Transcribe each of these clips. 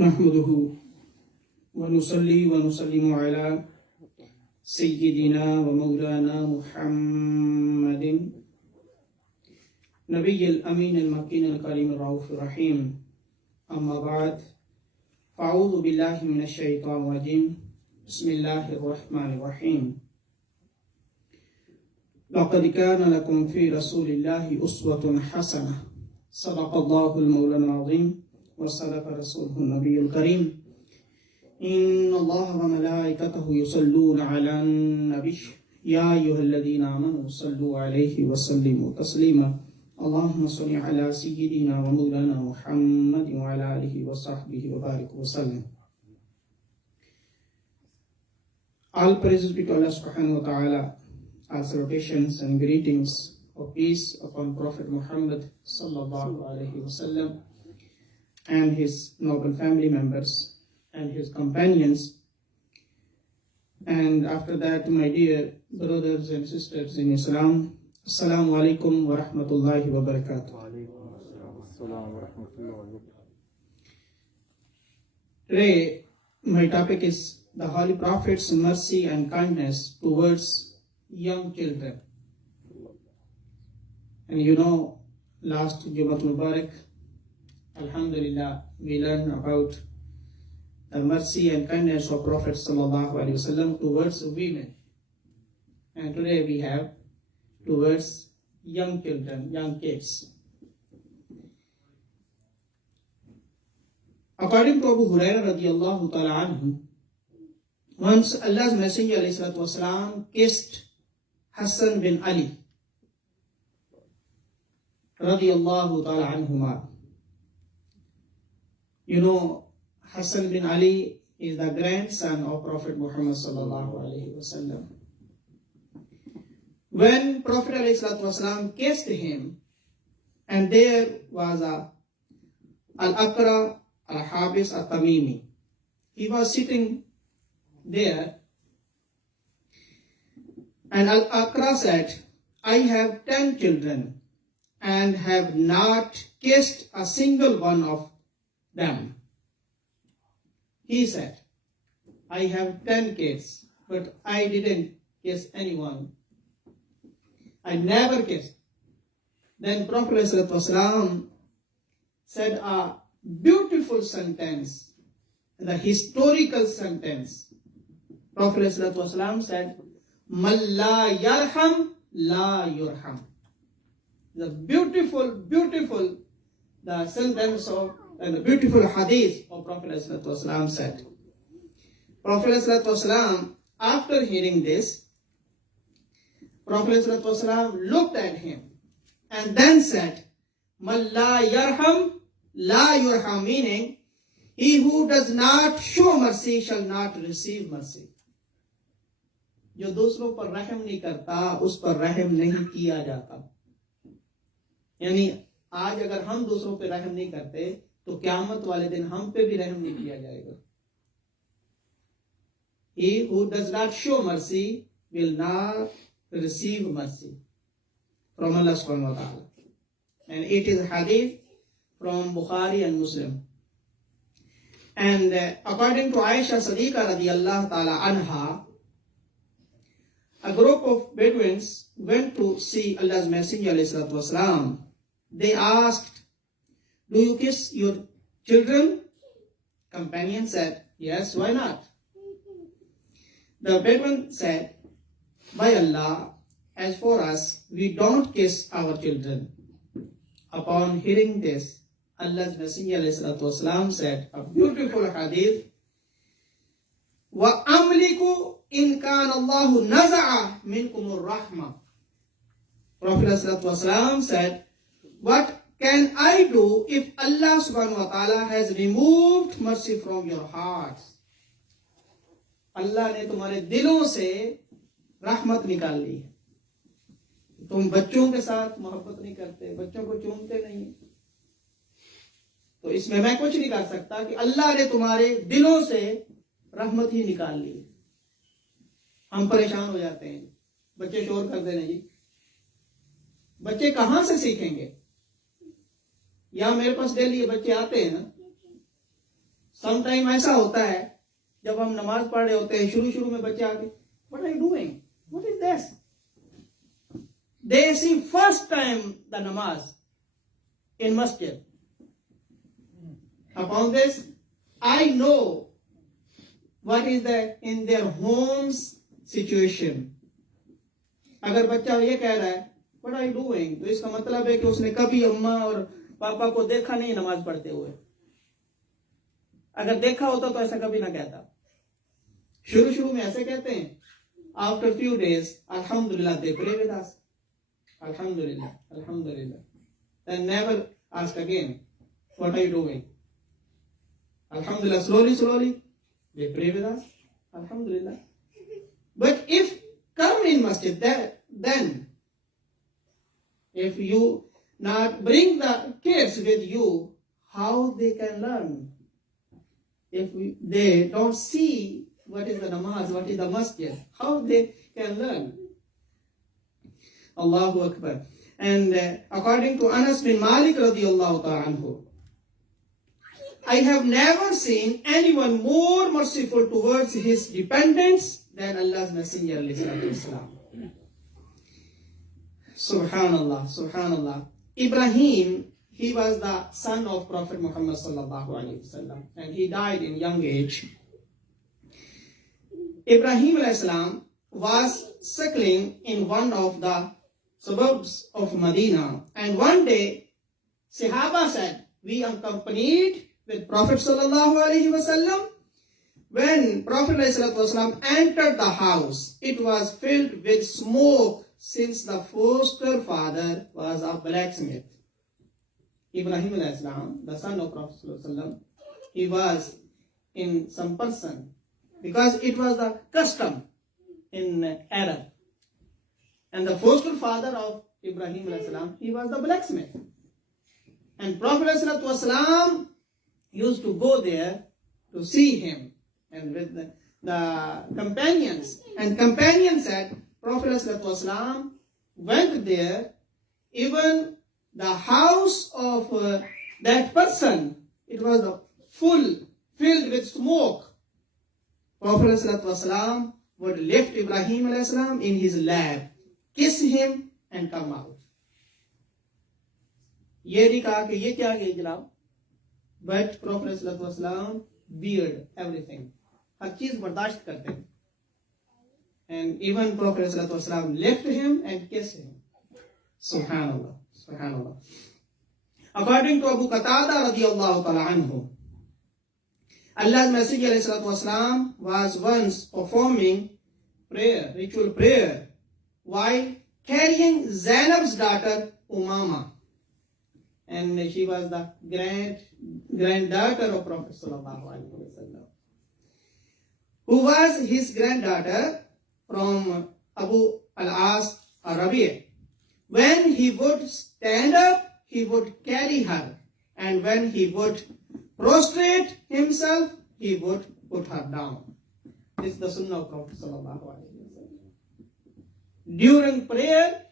नहमदुहु व नुसल्ली व नुसल्लिमु अला सय्यिदिना व मौलाना मुहम्मदिन नबिय्यिल अमीनिल मकीनिल करीमिर रऊफिर रहीम। अम्मा बाद फ़अऊज़ु बिल्लाहि मिनश शैतानिर रजीम। बिस्मिल्लाहिर रहमानिर रहीम। लक़द कान लकुम फ़ी रसूलिल्लाहि उस्वतुन हसनह। सदक़ल्लाहुल मौलाना अज़ीम व सदक़ रसूलुहुन नबियुल करीम। इन्नल्लाह व मलाइकतहु युसल्लूना अलन नबी या अय्युहल्लज़ीना आमनू सल्लु अलैहि व सल्लिमू तस्लीमा। अल्लाहुम्मा सल्लि अला सय्यिदिना व मौलाना मुहम्मद व अला आलिहि व सहबिहि व बारिक व सल्लिम। All praises be to Allah subhanahu wa ta'ala. All salutations and greetings of peace upon Prophet Muhammad sallallahu alaihi wasallam and his noble family members and his companions. And after that, my dear brothers and sisters in Islam, Assalamu alaikum wa rahmatullahi wa barakatuh. Today, my topic is the Holy Prophet's mercy and kindness towards young children. And you know, last Jumat Mubarak, Alhamdulillah, we learned about the mercy and kindness of Prophet Sallallahu Alaihi Wasallam towards women. And today we have towards young children, young kids. According to Abu Hurairah radiyallahu ta'ala anhu, once Allah's Messenger alayhi salatu wasalam kissed Hassan bin Ali radiyallahu ta'ala anhuma. You know, Hassan bin Ali is the grandson of Prophet Muhammad sallallahu alayhi wasallam. When Prophet alayhi salatu wasalam kissed him, and there was Al-Aqra Al-Habis Al-Tamimi. He was sitting there, and Al-Aqra said, I have 10 children and have not kissed a single one of them. He said, I have 10 kids, but I didn't kiss anyone. I never kissed. Then Prophet ﷺ said a beautiful sentence, the historical sentence. Prophet ﷺ said, Man la yarham, la yurham. The beautiful, the sentence of, and the beautiful hadith of Prophet ﷺ said. Prophet ﷺ, after hearing this, Prophet ﷺ looked at him and then said, Man la yarham, la yurham, meaning, he who does not show mercy shall not receive mercy. जो दूसरों पर रहम नहीं करता, उस पर रहम नहीं किया जाता. यानी आज अगर हम दूसरों पे रहम नहीं करते, तो क़यामत वाले दिन हम पे भी रहम नहीं किया जाएगा. He who does not show mercy will not receive mercy from Allah subhanahu wa ta'ala. And it is hadith from Bukhari and Muslim. And according to Aisha Sadiqa radiyallahu ta'ala anha, a group of Bedouins went to see Allah's Messenger alayhi salatu wasalam. They asked, do you kiss your children? Companion said, yes, why not? The Bedouin said, by Allah, as for us, we don't kiss our children. Upon hearing this, Allah's Messenger ﷺ said a beautiful hadith, wa amliku in kana Allahu naza'a minkumur rahma. Prophet ﷺ said, what can I do if Allah subhanahu wa ta'ala has removed mercy from your hearts? Allah ने तुम्हारे दिलों से रहमत निकाल ली. तुम बच्चों के साथ मोहब्बत नहीं करते, बच्चों को चूमते नहीं, तो इसमें मैं कुछ नहीं कर सकता कि अल्लाह ने तुम्हारे दिलों से रहमत ही निकाल ली. हम परेशान हो जाते हैं, बच्चे शोर कर दे रहे जी. बच्चे कहां से सीखेंगे? या मेरे पास डेली बच्चे आते हैं ना, समटाइम ऐसा होता है जब हम नमाज पढ़ रहे होते हैं, शुरू में बच्चे आके, what are you doing, what is this, they see first time the नमाज इन मस्जिद. Upon this, I know what is in their homes situation. अगर बच्चा ये कह रहा है what are you doing, तो इसका मतलब है कि उसने कभी अम्मा और पापा को देखा नहीं नमाज पढ़ते हुए. अगर देखा होता तो ऐसा कभी ना कहता. शुरू में ऐसे कहते हैं, after few days, alhamdulillah, they pray with us. Alhamdulillah. And never ask again, what are you doing? Alhamdulillah, slowly, they pray with us. Alhamdulillah. But if come in masjid, then if you not bring the kids with you, how they can learn? If they don't see what is the namaz, what is the masjid, how they can learn? Allahu Akbar. And according to Anas bin Malik radiyallahu ta'ala anhu, I have never seen anyone more merciful towards his dependents than Allah's Messenger alayhi salatu wasalam. Subhanallah. Ibrahim, he was the son of Prophet Muhammad sallallahu alayhi wasallam, and he died in young age. Ibrahim alayhi salam was suckling in one of the suburbs of Medina, and one day Sahaba said, we accompanied with Prophet sallallahu alaihi wasallam. When Prophet ﷺ entered the house, it was filled with smoke, since the foster father was a blacksmith. Ibrahim ﷺ, the son of Prophet ﷺ, he was in some person, because it was the custom in Arab. And the foster father of Ibrahim ﷺ, he was the blacksmith. And Prophet ﷺ used to go there to see him, and with the companions. And companions said, Prophet ﷺ went there, even the house of that person, it was filled with smoke. Prophet ﷺ would lift Ibrahim ﷺ in his lap, kiss him, and come out. ये नहीं कहा कि ये क्या है जनाब, but Prophet ﷺ beard everything, हर चीज बर्दाश्त करते हैं. And even Prophet ﷺ left him and kissed him. Subhanallah. According to Abu Qatada radiyallahu ta'ala anhu, Allah's Messenger ﷺ was once performing ritual prayer, while carrying Zainab's daughter Umama. And she was the granddaughter of Prophet sallallahu alaihi wasallam, who was his granddaughter from Abu al-As al-Rabi'. When he would stand up, he would carry her, and when he would prostrate himself, he would put her down. This is the sunnah of Prophet sallallahu alaihi wasallam. During prayer,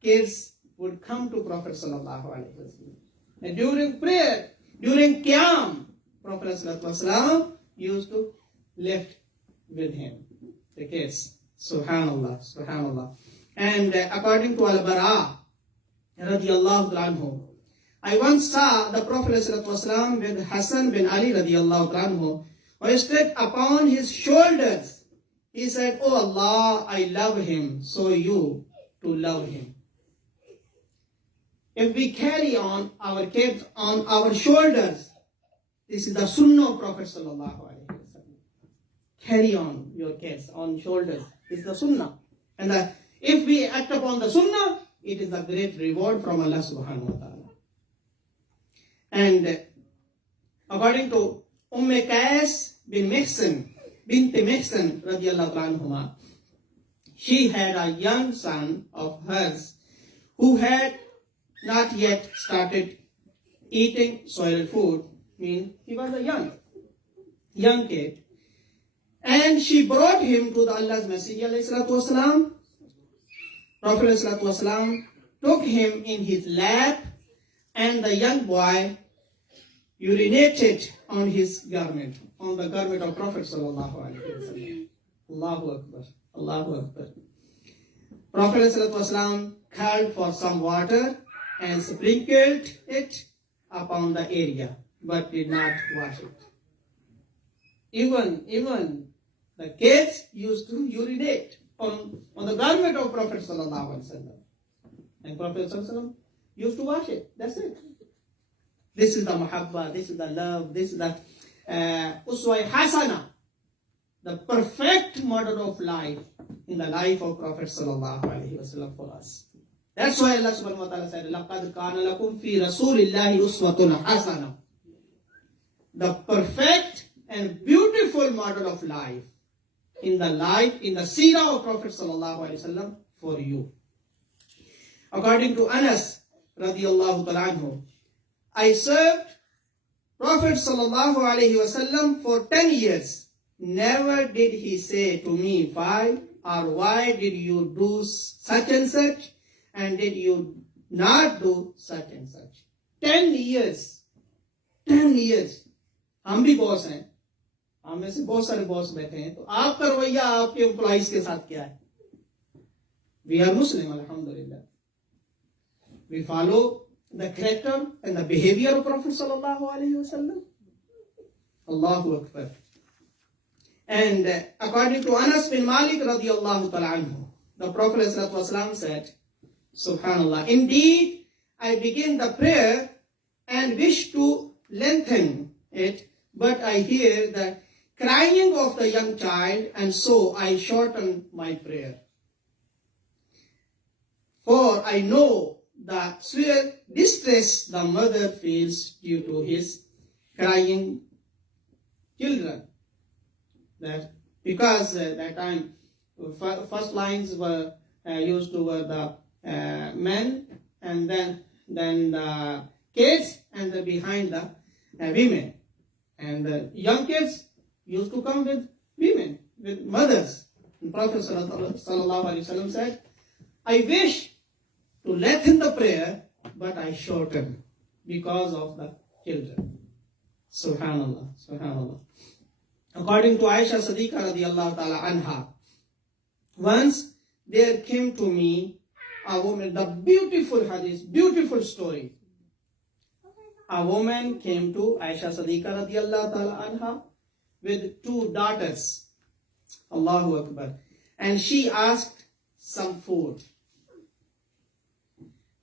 kids would come to Prophet sallallahu alaihi wasallam. And during prayer, during Qiyam, Prophet sallallahu alaihi wasallam used to lift with him the kids. Subhanallah. And according to Al-Bara radiyallahu anhu, I once saw the Prophet sallallahu alaihi wasallam with Hassan bin Ali radiyallahu anhu, hoisted upon his shoulders. He said, "Oh Allah, I love him, so you to love him." If we carry on our kids on our shoulders, this is the sunnah of Prophet sallallahu alaihi wasallam. Carry on your kids on shoulders. This is the sunnah. And if we act upon the sunnah, it is a great reward from Allah subhanahu wa ta'ala. And according to Qais binti Mihsan radiyallahu anhuma, she had a young son of hers who had not yet started eating soiled food. Mean he was a young kid. And she brought him to the Allah's Messenger alayhi salatu wasalam. Prophet alayhi salatu wasalam took him in his lap, and the young boy urinated on his garment, on the garment of Prophet sallallahu alaihi wasallam. Allahu Akbar, Allahu Akbar. Prophet sallallahu alaihi wasallam called for some water and sprinkled it upon the area, but did not wash it. Even the kids used to urinate on the garment of Prophet sallallahu alaihi wasallam, and Prophet sallallahu alaihi wasallam used to wash it. That's it. This is the muhabba, this is the love, this is the uswa hasana, the perfect model of life in the life of Prophet sallallahu alaihi wasallam for us. That's why Allah subhanahu wa ta'ala said, لَقَدْ كَانَ لَكُمْ فِي رَسُولِ اللَّهِ أُسْوَةٌ حَسَنَةٌ. The perfect and beautiful model of life in the seerah of Prophet sallallahu alaihi wasallam for you. According to Anas radiyallahu ta'ala anhu, I served Prophet sallallahu alaihi wasallam for 10 years. Never did he say to me, why did you do such and such, and did you not do such and such. 10 years. 10 years. हम भी boss हैं, हम में से बहुत सारे boss बैठे हैं, तो आपका रवैया आपके एम्प्लॉइज के साथ क्या है? We are Muslim, alhamdulillah. We follow the character and the behavior of Prophet sallallahu alaihi wasallam. Allahu Akbar. And according to Anas bin Malik radiyallahu ta'ala anhu, the Prophet sallallahu alaihi wasallam said, Subhanallah, indeed, I begin the prayer and wish to lengthen it, but I hear the crying of the young child, and so I shorten my prayer. For I know the severe distress the mother feels due to his crying children. That because that time first lines were used to the men, and then the kids, and then behind the women, and the young kids used to come with women, with mothers. And Prophet sallallahu alaihi wasallam said, I wish to lengthen the prayer, but I shorten because of the children. Subhanallah, Subhanallah. According to Aisha Siddiqa radiyallahu ta'ala anha, once there came to me a woman, the beautiful hadith, beautiful story. A woman came to Aisha Siddiqa radiyallahu ta'ala anha with 2 daughters. Allahu Akbar. And she asked some food.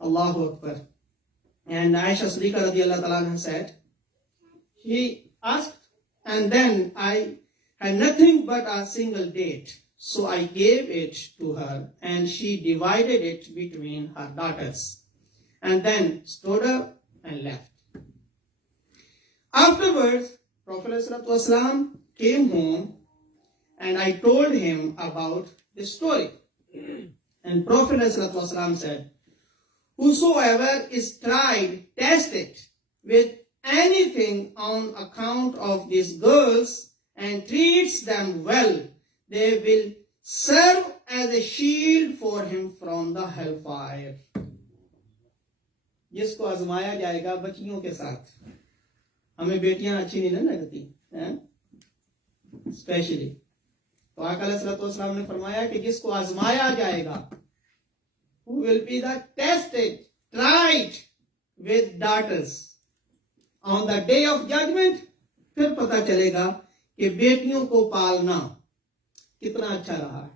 Allahu Akbar. And Aisha Siddiqa radiyallahu ta'ala anha said, he asked, and then I had nothing but a single date. So I gave it to her, and she divided it between her daughters, and then stood up and left. Afterwards, Prophet ﷺ came home, and I told him about the story. And Prophet ﷺ said, whosoever is tried, tested with anything on account of these girls and treats them well, they will serve as a shield for him from the hellfire. जिसको आजमाया जाएगा बच्चियों के साथ, हमें बेटियां अच्छी नहीं लगती हैं स्पेशली, तो आका अलैहिस्सलाम ने फरमाया कि जिसको आजमाया जाएगा, who will be the tested, tried with daughters, on the day of judgment, फिर पता चलेगा कि बेटियों को पालना कितना अच्छा रहा है.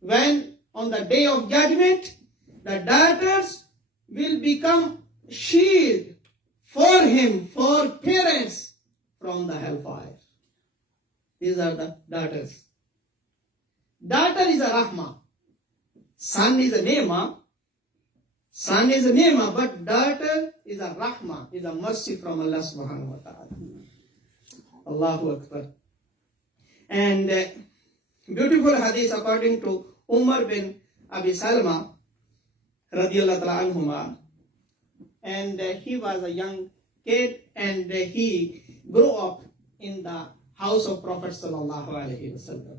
When on the day of judgment, the daughters will become shield for him, for parents, from the hellfire. These are the daughters. Daughter is a rahmah. Son is a neema. Son is a neema, but daughter is a rahmah, is a mercy from Allah subhanahu wa ta'ala. Allahu Akbar. And beautiful hadith according to Umar bin Abi Salma radiyallahu ta'ala anhuma, and he was a young kid, and he grew up in the house of Prophet sallallahu alaihi wasallam.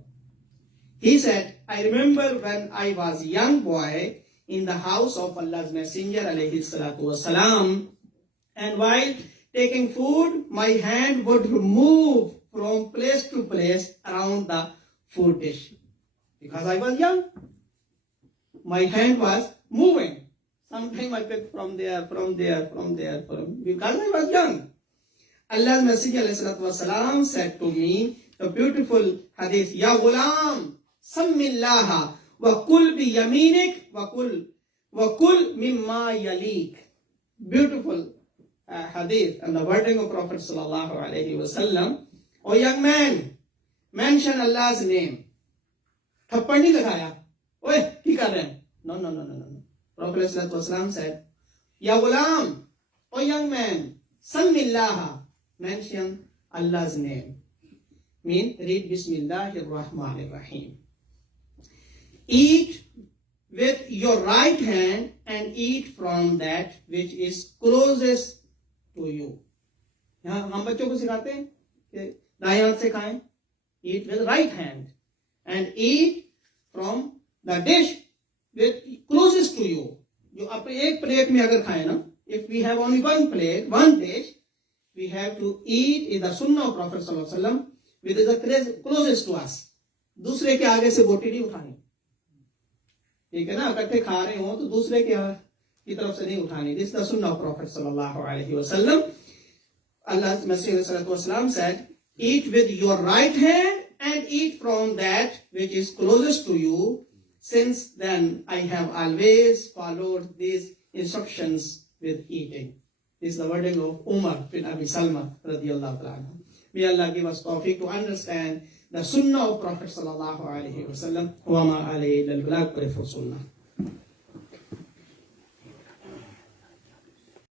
He said, I remember when I was a young boy in the house of Allah's Messenger alayhi salatu wasalam, and while taking food, my hand would move from place to place around the food dish. Because I was young, my hand was moving. Sometimes I picked from there, because I was young. Allah's Messenger ﷺ said to me, the beautiful hadith, Ya ghulam, sammillaha, wa kul bi yaminik, wa kul mimma yalik. Beautiful hadith and the wording of Prophet sallallahu alaihi wasallam. O young man, mention Allah's name. Thappad nahi lagaya. Oye, ki kar rahe hain? No. Prophet sallallahu alaihi wasallam said, Ya ghulam, O young man, sammillaha, mention Allah's name. Mean, read Bismillahir Rahmanir Rahim. Eat with your right hand and eat from that which is closest to you. यहाँ हम बच्चों को सिखाते हैं कि दाएं हाथ से खाएं. Eat with right hand and eat from the dish with closest to you. जो अपने एक प्लेट में अगर खाएं ना, if we have only one plate, one dish, we have to eat in the sunnah of Prophet sallallahu alaihi wasallam with the closest to us. दूसरे के आगे से बोटी नहीं उठानी. ठीक है ना, इकट्ठे खा रहे हो तो दूसरे की तरफ से नहीं उठानी. This is the sunnah of Prophet sallallahu alaihi wasallam. Allah's Messenger sallallahu alaihi wasallam said, eat with your right hand and eat from that which is closest to you. Since then, I have always followed these instructions with eating. This is the wording of Umar bin Abi Salma radiyallahu ta'ala. May Allah give us tawfiq to understand the sunnah of Prophet sallallahu alaihi wasallam. Wa ma alayhi lal balagh sunnah.